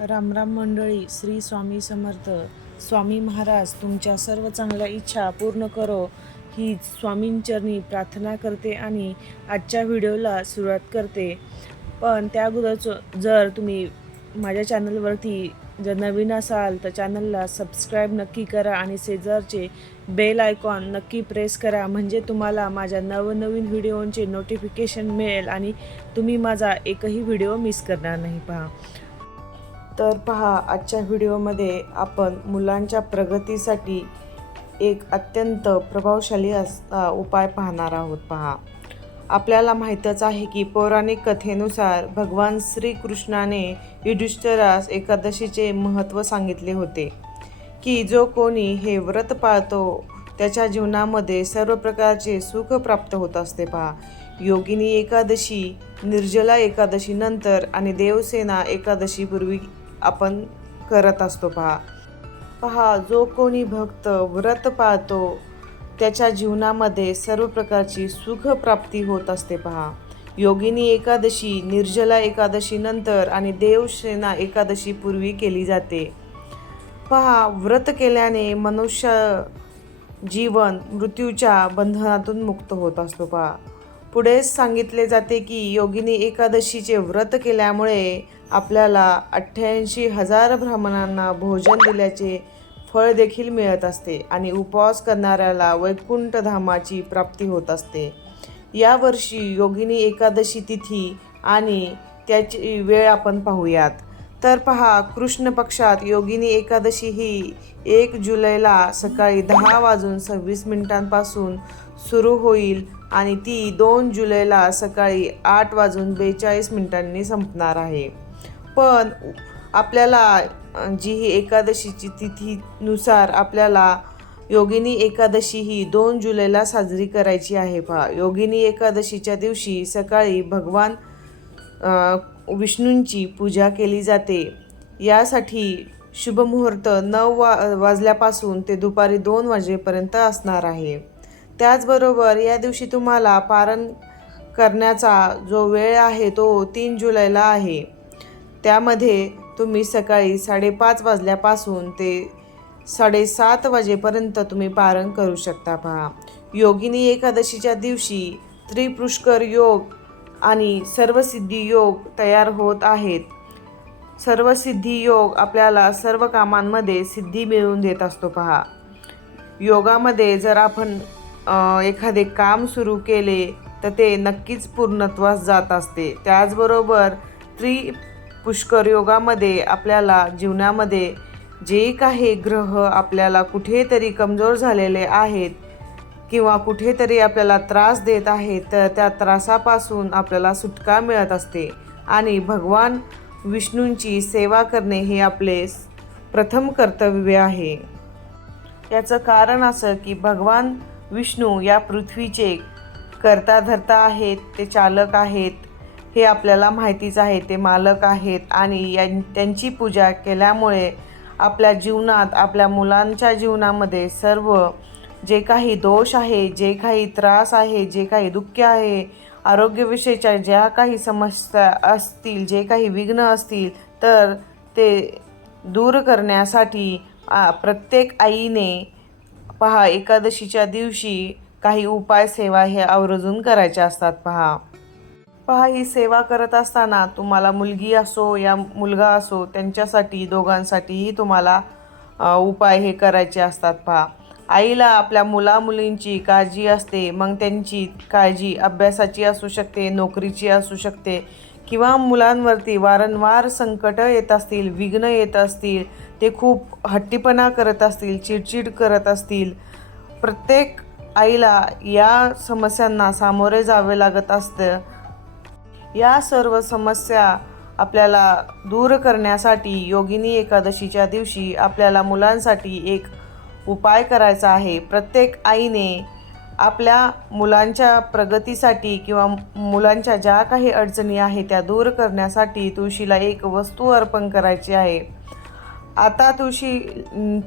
रामराम मंडळी श्री स्वामी समर्थ. स्वामी महाराज तुमच्या सर्व चांगल्या इच्छा पूर्ण करो. ही स्वामींचरणी प्रार्थना करते आणि आजच्या व्हिडिओला सुरुवात करते. पण त्या अगोदर जर तुम्ही माझ्या चॅनलवरती जर नवीन असाल तर चॅनलला सबस्क्राईब नक्की करा आणि शेजारचे बेल आयकॉन नक्की प्रेस करा. म्हणजे तुम्हाला माझ्या नवनवीन व्हिडिओंचे नोटिफिकेशन मिळेल आणि तुम्ही माझा एकही व्हिडिओ मिस करणार नाही. पहा. तर पहा आजच्या व्हिडिओमध्ये आपण मुलांच्या प्रगतीसाठी एक अत्यंत प्रभावशाली असा उपाय पाहणार आहोत पहा. आपल्याला माहीतच आहे की पौराणिक कथेनुसार भगवान श्रीकृष्णाने युधिष्ठिरास एकादशीचे महत्त्व सांगितले होते की जो कोणी हे व्रत पाळतो त्याच्या जीवनामध्ये सर्व प्रकारचे सुख प्राप्त होत असते पहा. योगिनी एकादशी निर्जला एकादशीनंतर आणि देवसेना एकादशीपूर्वी आपण करत असतो पहा. पहा जो कोणी भक्त व्रत पाळतो त्याच्या जीवनामध्ये सर्व प्रकारची सुखप्राप्ती होत असते पहा. योगिनी एकादशी निर्जला एकादशीनंतर आणि देवसेना एकादशी पूर्वी केली जाते. पहा व्रत केल्याने मनुष्य जीवन मृत्यूच्या बंधनातून मुक्त होत असतो पहा. पुढेच सांगितले जाते की योगिनी एकादशीचे व्रत केल्यामुळे आपल्याला अठ्ठ्याऐंशी हजार ब्राह्मणांना भोजन दिल्याचे फळ देखील मिळत असते आणि उपवास करणाऱ्याला वैकुंठ धामाची प्राप्ती होत असते. यावर्षी योगिनी एकादशी तिथी आणि त्याची वेळ आपण पाहूयात. तर पहा कृष्ण पक्षात योगिनी एकादशी ही एक जुलैला सकाळी दहा वाजून सव्वीस मिनिटांपासून सुरू होईल आणि ती दोन जुलैला सकाळी आठ वाजून बेचाळीस मिनिटांनी संपणार आहे. पण आपल्याला जी ही एकादशीची तिथीनुसार आपल्याला योगिनी एकादशी ही दोन जुलैला साजरी करायची आहे पहा. योगिनी एकादशीच्या दिवशी सकाळी भगवान विष्णूंची पूजा केली जाते. यासाठी शुभमुहूर्त नऊ वा वाजल्यापासून ते दुपारी दोन वाजेपर्यंत असणार आहे. त्याचबरोबर या दिवशी तुम्हाला पारण करण्याचा जो वेळ आहे तो तीन जुलैला आहे. त्यामध्ये तुम्ही सकाळी साडेपाच वाजल्यापासून ते साडेसात वाजेपर्यंत तुम्ही पारण करू शकता पहा. योगिनी एकादशीच्या दिवशी त्रिपुष्कर योग आणि सर्वसिद्धी योग तयार होत आहेत. सर्वसिद्धी योग आपल्याला सर्व कामांमध्ये सिद्धी मिळवून देत असतो पहा. योगामध्ये जर आपण एखादे काम सुरू केले तर ते नक्कीच पूर्णत्वास जात असते. त्याचबरोबर त्रि पुष्कर योगामध्ये आपल्याला जीवनामध्ये जे काही ग्रह आपल्याला कुठेतरी कमजोर झालेले आहेत किंवा कुठेतरी आपल्याला त्रास देत आहेत तर त्या त्रासापासून आपल्याला सुटका मिळत असते. आणि भगवान विष्णूंची सेवा करणे हे आपले प्रथम कर्तव्य आहे. याचं कारण असं की भगवान विष्णू या पृथ्वीचे करता धरता आहेत ते चालक आहेत हे आपल्याला माहितीच आहे. ते मालक आहेत आणि यां त्यांची पूजा केल्यामुळे आपल्या जीवनात आपल्या मुलांच्या जीवनामध्ये सर्व जे काही दोष आहे जे काही त्रास आहे जे काही दुःख आहे आरोग्यविषयीच्या ज्या काही समस्या असतील जे काही विघ्न असतील तर ते दूर करण्यासाठी प्रत्येक आईने पहा एकादशीच्या दिवशी काही उपाय सेवा हे आवर्जून करायच्या असतात पहा. पहा ही सेवा करत असताना तुम्हाला मुलगी असो या मुलगा असो त्यांच्यासाठी दोघांसाठीही तुम्हाला उपाय हे करायचे असतात पहा. आईला आपल्या मुलामुलींची काळजी असते मग त्यांची काळजी अभ्यासाची असू शकते नोकरीची असू शकते किंवा मुलांवरती वारंवार संकटं येत असतील विघ्न येत असतील ते खूप हट्टीपणा करत असतील चिडचिड करत असतील. प्रत्येक आईला या समस्यांना सामोरे जावे लागत असतं. या सर्व समस्या आपल्याला दूर करण्यासाठी योगिनी एकादशीच्या दिवशी आपल्याला मुलांसाठी एक उपाय करायचा आहे. प्रत्येक आईने आपल्या मुलांच्या प्रगतीसाठी किंवा मुलांच्या ज्या काही अडचणी आहेत त्या दूर करण्यासाठी तुळशीला एक वस्तू अर्पण करायची आहे. आता तुळशी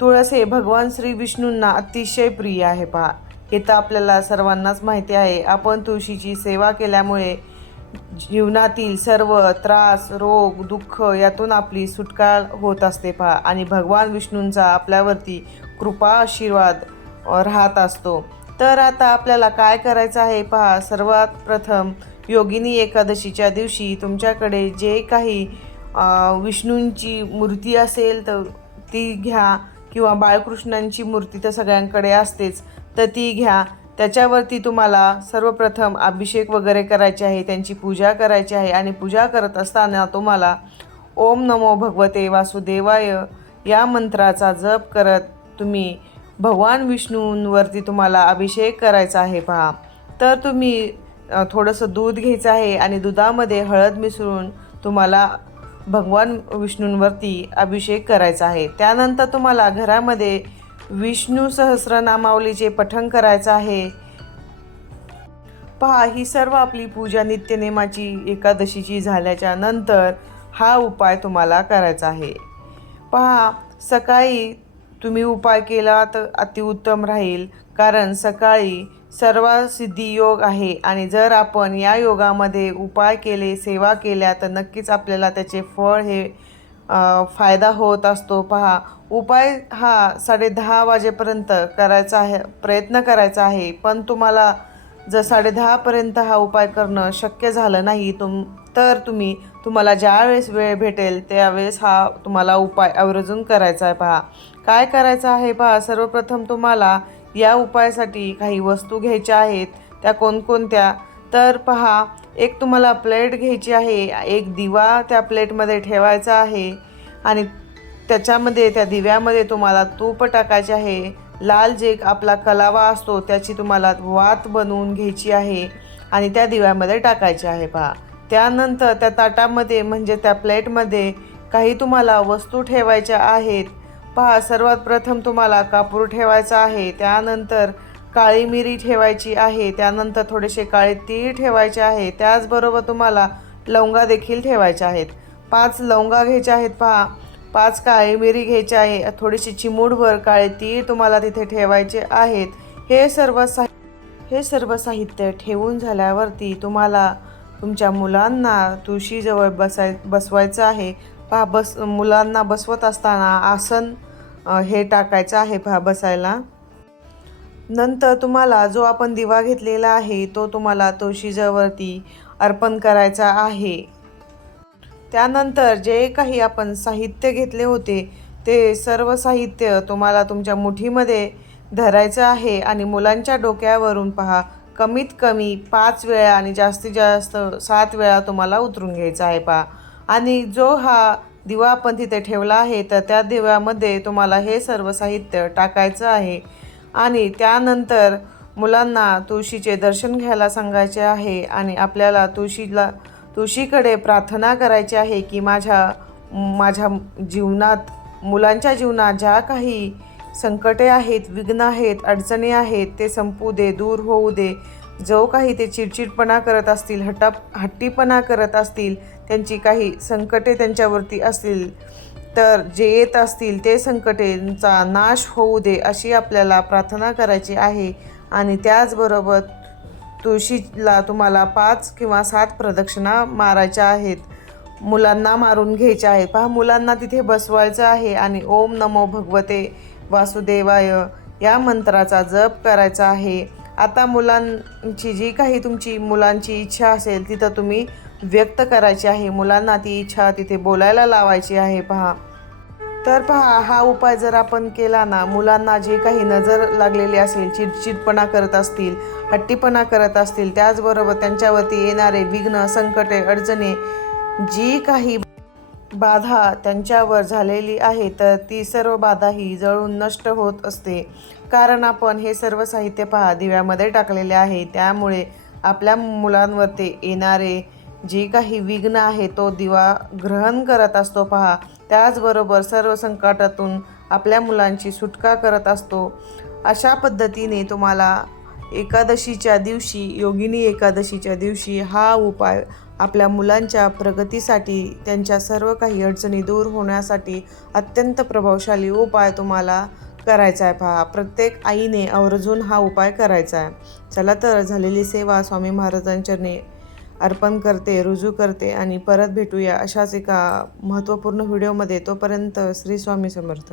तुळस हे भगवान श्री विष्णूंना अतिशय प्रिय आहे पहा. हे तर आपल्याला सर्वांनाच माहिती आहे. आपण तुळशीची सेवा केल्यामुळे जीवनातील सर्व त्रास रोग दुःख यातून आपली सुटका होत असते पहा. आणि भगवान विष्णूंचा आपल्यावरती कृपा आशीर्वाद राहत असतो. तर आता आपल्याला काय करायचं आहे पहा. सर्वात प्रथम योगिनी एकादशीच्या दिवशी तुमच्याकडे जे काही विष्णूंची मूर्ती असेल तर ती घ्या किंवा बाळकृष्णांची मूर्ती तर सगळ्यांकडे असतेच तर ती घ्या. त्याच्यावरती तुम्हाला सर्वप्रथम अभिषेक वगैरे करायचे आहे त्यांची पूजा करायची आहे आणि पूजा करत असताना तुम्हाला ओम नमो भगवते वासुदेवाय या मंत्राचा जप करत तुम्ही भगवान विष्णूंवरती तुम्हाला अभिषेक करायचा आहे पहा. तर तुम्ही थोडंसं दूध घ्यायचं आहे आणि दुधामध्ये हळद मिसळून तुम्हाला भगवान विष्णूंवरती अभिषेक करायचा आहे. त्यानंतर तुम्हाला घरामध्ये विष्णू सहस्रनामावलीचे पठण करायचं आहे. पहा ही सर्व आपली पूजा नित्यनेमाची एकादशीची झाल्याच्यानंतर हा उपाय तुम्हाला करायचा आहे. पहा सकाळी तुम्ही उपाय केला तर अतिउत्तम राहील कारण सकाळी सर्व सिद्धी योग आहे आणि जर आपण या योगामध्ये उपाय केले सेवा केल्या तर नक्कीच आपल्याला त्याचे फळ हे फायदा होत असतो. पहा उपाय हा साडे दहा वाजेपर्यंत करायचा आहे प्रयत्न करायचा आहे. पण तुम्हाला जर साडे दहापर्यंत हा उपाय करणं शक्य झालं नाही तुम तर तुम्ही तुम्हाला ज्यावेळेस वेळ भेटेल त्यावेळेस हा तुम्हाला उपाय आवर्जून करायचा आहे. पहा काय करायचं आहे पहा सर्वप्रथम तुम्हाला या उपायासाठी काही वस्तू घ्यायच्या आहेत त्या कोणकोणत्या? तर पहा एक तुम्हाला प्लेट घ्यायची आहे एक दिवा त्या प्लेटमध्ये ठेवायचा आहे आणि त्याच्यामध्ये त्या दिव्यामध्ये तुम्हाला तूप टाकायचे आहे. लाल जे आपला कलावा असतो त्याची तुम्हाला वात बनवून घ्यायची आहे आणि त्या दिव्यामध्ये टाकायची आहे पहा. त्यानंतर त्या ताटामध्ये म्हणजे त्या प्लेटमध्ये काही तुम्हाला वस्तू ठेवायच्या आहेत. पहा सर्वात प्रथम तुम्हाला कापूर ठेवायचा आहे. त्यानंतर काळी मिरी ठेवायची आहे. त्यानंतर थोडेसे काळे तीळ ठेवायचे आहे. त्याचबरोबर तुम्हाला लवंगा देखील ठेवायच्या आहेत. पाच लवंगा घ्यायच्या आहेत पहा. पाच काळी मिरी घ्यायची आहे. थोडीशी चिमूटभर काळे तीळ तुम्हाला तिथे ठेवायचे आहेत. हे सर्व साहि हे सर्व साहित्य ठेवून झाल्यावरती तुम्हाला तुमच्या मुलांना तुळशीजवळ बसाय बसवायचं आहे. पहा बस मुलांना बसवत असताना आसन हे टाकायचं आहे पहा बसायला. नंतर तुम्हाला जो आपण दिवा घेतलेला आहे तो तुम्हाला तुळशीजवळती अर्पण करायचा आहे. त्यानंतर जे काही आपण साहित्य घेतले होते ते सर्व साहित्य तुम्हाला तुमच्या मुठीमध्ये धरायचं आहे आणि मुलांच्या डोक्यावरून पहा कमीत कमी पाच वेळा आणि जास्तीत जास्त सात वेळा तुम्हाला उतरून घ्यायचा आहे पहा. आणि जो हा दिवा आपण तिथे ठेवला आहे तर त्या दिव्यामध्ये तुम्हाला हे सर्व साहित्य टाकायचं आहे. आणि त्यानंतर मुलांना तुळशीचे दर्शन घ्यायला सांगायचे आहे आणि आपल्याला तुळशीला तुळशीकडे प्रार्थना करायची आहे की माझ्या माझ्या जीवनात मुलांच्या जीवनात ज्या काही संकटे आहेत विघ्न आहेत अडचणी आहेत ते संपू दे दूर होऊ दे. जो काही ते चिडचिडपणा करत असतील हटा हट्टीपणा करत असतील त्यांची काही संकटे त्यांच्यावरती असतील तर जे येत असतील ते संकटेंचा नाश होऊ दे अशी आपल्याला प्रार्थना करायची आहे. आणि त्याचबरोबर तुळशीला तुम्हाला पाच किंवा सात प्रदक्षिणा मारायच्या आहेत. मुलांना मारून घ्यायच्या आहेत. पहा मुलांना तिथे बसवायचं आहे आणि ओम नमो भगवते वासुदेवाय या मंत्राचा जप करायचा आहे. आता मुलांची जी काही तुमची मुलांची इच्छा असेल तिथं तुम्ही व्यक्त करायची आहे. मुलांना ती इच्छा तिथे बोलायला लावायची आहे. पहा तर पहा हा उपाय जर आपण केला ना मुलांना जे काही नजर लागलेली असेल चिडचिडपणा करत असतील हट्टीपणा करत असतील त्याचबरोबर त्यांच्यावरती येणारे विघ्न संकटे अडचणी जी काही बाधा त्यांच्यावर झालेली आहे तर ती सर्व बाधा ही जळून नष्ट होत असते. कारण आपण हे सर्व साहित्य पहा दिव्यामध्ये टाकलेले आहे. त्यामुळे आपल्या मुलांवरती येणारे जे काही विघ्न आहे तो दिवा ग्रहण करत असतो. पहा त्याचबरोबर सर्व संकटातून आपल्या मुलांची सुटका करत असतो. अशा पद्धतीने तुम्हाला एकादशीच्या दिवशी योगिनी एकादशीच्या दिवशी हा उपाय आपल्या मुलांच्या प्रगतीसाठी त्यांच्या सर्व काही अडचणी दूर होण्यासाठी अत्यंत प्रभावशाली उपाय तुम्हाला करायचा आहे. पहा प्रत्येक आईने आवर्जून हा उपाय करायचा आहे. चला तर झालेली सेवा स्वामी महाराजांच्या अर्पण करते रुजू करते आणि परत भेटूया अशाच एका महत्त्वपूर्ण व्हिडिओमध्ये. तोपर्यंत श्री स्वामी समर्थ.